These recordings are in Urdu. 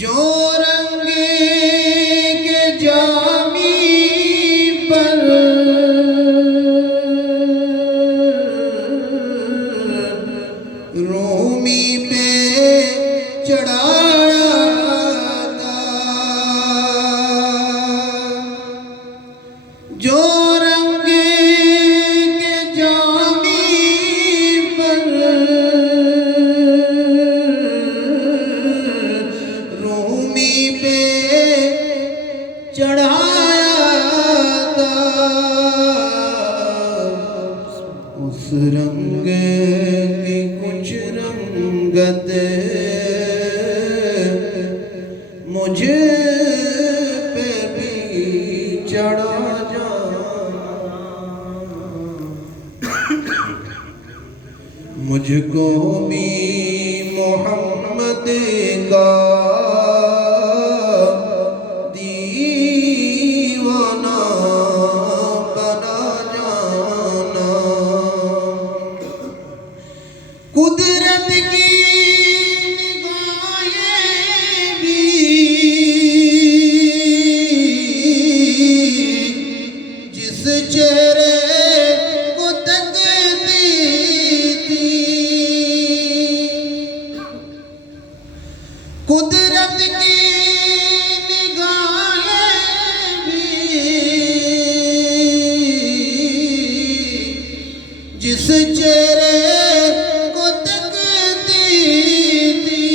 جو رنگ کے جامی پر رومی پہ چڑھایا تھا، جو رنگ کے جامی پر رومی پہ چڑھایا تھا، اس رنگ کی کچھ رنگت مجھ پہ بھی چڑھا مجھ کو بھی محمد کا دیوانہ بنا جانا، قدرت کی نگاہیں بھی جس چہرے قدرت کی نگاہیں بھی جس چہرے کو تکتی تھی،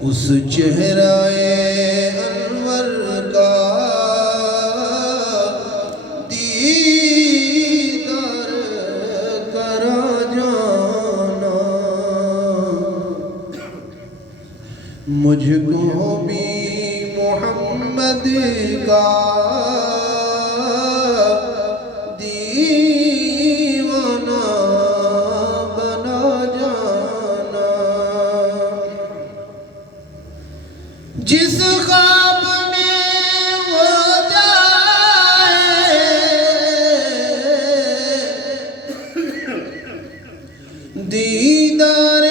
اس چہرہ انور کا دیدار کرا مجھ کو بھی محمد کا دیوانہ بنا جانا، جس خواب میں وہ جائے دیدار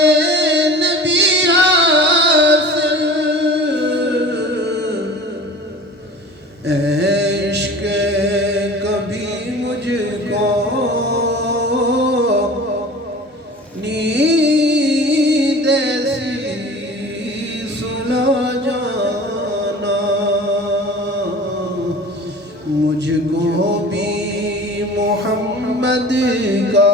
عشق کبھی مجھ کو نیند ایسی سنا جانا، مجھ کو بھی محمد کا